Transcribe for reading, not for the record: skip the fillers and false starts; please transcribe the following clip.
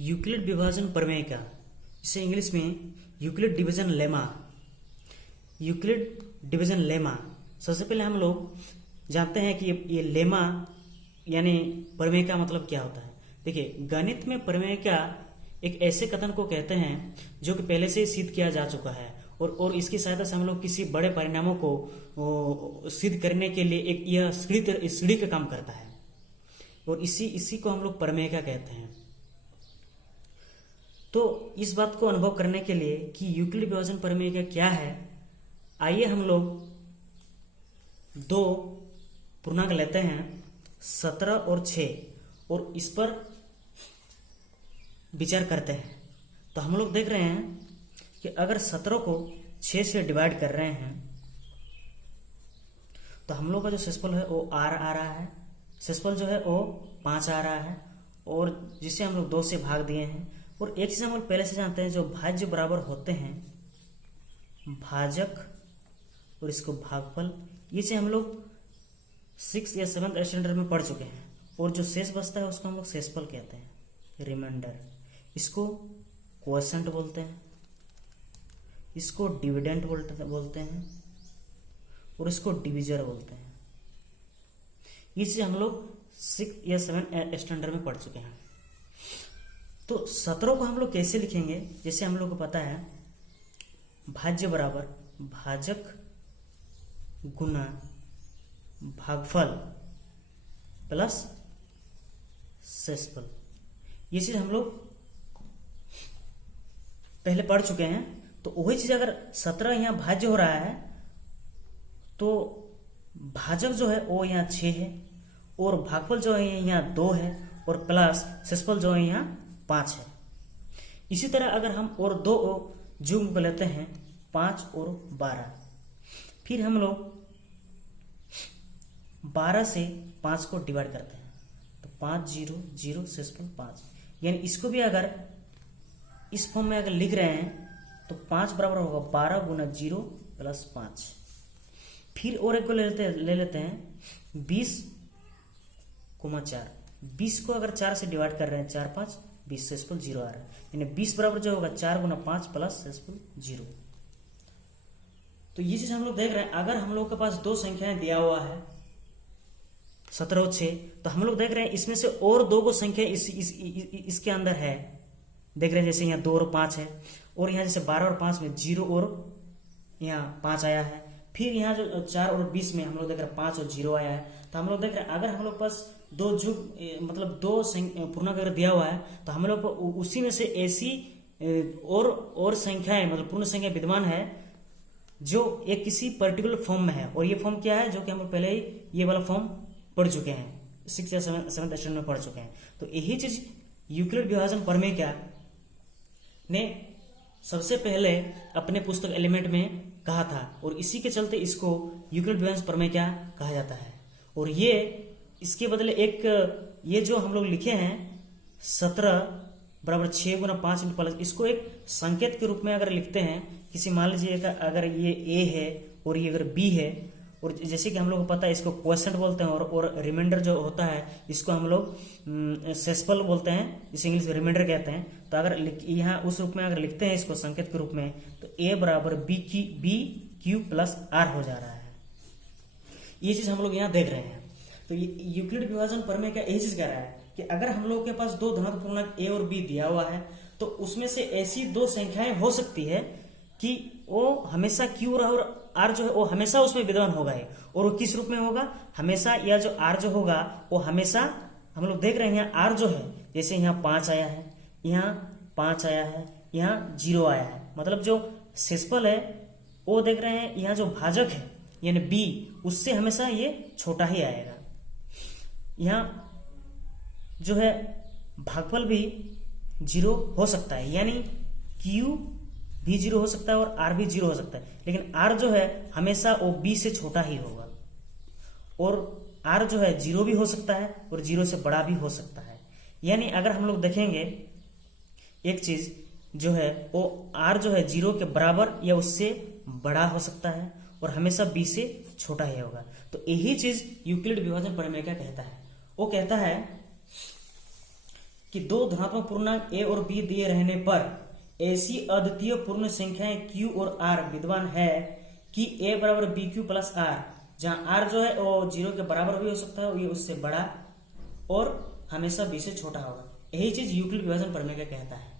Euclid विभाजन प्रमेय का, इसे इंग्लिश में Euclid division lemma, Euclid division lemma. सबसे पहले हम लोग जानते हैं कि ये लेमा यानी प्रमेय का मतलब क्या होता है। देखिए, गणित में प्रमेय का एक ऐसे कथन को कहते हैं जो कि पहले से ही सिद्ध किया जा चुका है और इसकी सहायता से हम लोग किसी बड़े परिणामों को सिद्ध करने के लिए एक यह सीढ़ी का काम करता है और इसी को हम लोग प्रमेय का कहते हैं। तो इस बात को अनुभव करने के लिए कि यूक्लिड विभाजन प्रमेय का क्या है, आइए हम लोग दो पूर्णांक लेते हैं 17 और 6 और इस पर विचार करते हैं। तो हम लोग देख रहे हैं कि अगर 17 को 6 से डिवाइड कर रहे हैं तो हम लोग का जो शेषफल है वो आर आ रहा है, शेषफल जो है वो 5 आ रहा है और जिसे हम लोग 2 से भाग दिए हैं। और एक चीज हम लोग पहले से जानते हैं, जो भाज्य बराबर होते हैं भाजक और इसको भागफल, इसे हम लोग 6 या 7th स्टैंडर्ड में पढ़ चुके हैं। और जो शेष बचता है उसको हम लोग शेषफल कहते हैं, रिमाइंडर। इसको क्वोशंट बोलते हैं, इसको डिविडेंड बोलते हैं और इसको डिविजर बोलते हैं। इसे हम लोग 6 या 7th स्टैंडर्ड में पढ़ चुके हैं। तो 17 को हम लोग कैसे लिखेंगे, जैसे हम लोग को पता है भाज्य बराबर भाजक गुना भागफल प्लस शेषफल। ये चीज हम लोग पहले पढ़ चुके हैं। तो वही चीज अगर 17 यहां भाज्य हो रहा है तो भाजक जो है वो यहाँ 6 है और भागफल जो है यहाँ 2 है और प्लस शेषफल जो है यहाँ 5 है। इसी तरह अगर हम और 2 जुग्म को लेते हैं 5 और 12, फिर हम लोग 12 से 5 को डिवाइड करते हैं तो 5 0 0 शेषफल 5। यानी इसको भी अगर इस फॉर्म में अगर लिख रहे हैं तो 5 बराबर होगा 12 गुना 0 प्लस 5। फिर और एक को ले लेते हैं 20 गुना 4। 20 को अगर 4 से डिवाइड कर रहे हैं 4 5 20, शेषफल 0 आ रहा है। यानी 20 बराबर जो होगा 4 गुना 5 प्लस शेषफल 0। तो ये चीज हम लोग देख रहे हैं, अगर हम लोग के पास दो संख्याएं दिया हुआ है 17 और 6, तो हम लोग देख रहे हैं इसमें से और 2 को संख्या इसके अंदर है। देख रहे हैं जैसे यहाँ 2 और 5 है और यहाँ जैसे 12 और 5 में 0 और यहाँ 5 आया है। फिर यहाँ जो 4 और 20 में हम लोग देख रहे हैं 5 और 0 आया है। तो हम लोग देख रहे हैं अगर हम लोग पास दो पूर्णांक अगर दिया हुआ है तो हम लोग उसी में से ऐसी और संख्याएं मतलब पूर्ण संख्या विद्यमान है जो एक किसी पर्टिकुलर फॉर्म में है। और ये फॉर्म क्या है, जो कि हम लोग पहले ही ये वाला फॉर्म पढ़ चुके हैं, 6 या 7th स्टैंडर्ड में पढ़ चुके हैं। तो यही चीज यूक्लिड विभाजन प्रमेय क्या ने सबसे पहले अपने पुस्तक एलिमेंट में कहा था और इसी के चलते इसको यूक्लिड विभाजन प्रमेय क्या कहा जाता है। और ये इसके बदले एक ये जो हम लोग लिखे हैं 17 बराबर 6 गुना 5 इंटू प्लस, इसको एक संकेत के रूप में अगर लिखते हैं, किसी मान लीजिए अगर ये ए है और ये अगर बी है, और जैसे कि हम लोग को पता है इसको क्वोशंट बोलते हैं और रिमाइंडर जो होता है इसको हम लोग शेषफल बोलते हैं, इसे इंग्लिश में रिमाइंडर कहते हैं। तो अगर यहाँ उस रूप में अगर लिखते हैं इसको संकेत के रूप में, तो ए बराबर बी क्यू प्लस आर हो जा रहा है। ये चीज हम लोग यहाँ देख रहे हैं। तो यूक्लिड विभाजन प्रमेय का यही चीज कह रहा है कि अगर हम लोग के पास 2 धनात्मक पूर्णांक ए और बी दिया हुआ है तो उसमें से ऐसी 2 संख्याएं हो सकती है कि वो हमेशा क्यू और आर जो है वो हमेशा उसमें विद्यमान होगा ही। और वो किस रूप में होगा, हमेशा, या जो आर जो होगा वो हमेशा, हम लोग देख रहे हैं यहाँ आर जो है जैसे यहाँ 5 आया है, यहाँ 5 आया है, यहाँ 0 आया है, मतलब जो शेषफल है वो देख रहे हैं यहाँ जो भाजक है यानी बी, उससे हमेशा ये छोटा ही आएगा। यहाँ जो है भागफल भी 0 हो सकता है, यानी Q भी 0 हो सकता है और R भी 0 हो सकता है, लेकिन R जो है हमेशा वो B से छोटा ही होगा। और R जो है 0 भी हो सकता है और 0 से बड़ा भी हो सकता है। यानी अगर हम लोग देखेंगे एक चीज जो है वो R जो है 0 के बराबर या उससे बड़ा हो सकता है और हमेशा B से छोटा ही होगा। तो यही चीज यूक्लिड विभाजन प्रमेय क्या कहता है, वो कहता है कि दो धनात्मक पूर्णांक ए और बी दिए रहने पर ऐसी अद्वितीय पूर्ण संख्याएं क्यू और आर विद्यमान है कि ए बराबर बी क्यू प्लस आर, जहां आर जो है वो 0 के बराबर भी हो सकता है, ये उससे बड़ा और हमेशा बी से छोटा होगा। यही चीज यूक्लिड विभाजन प्रमेय का कहता है।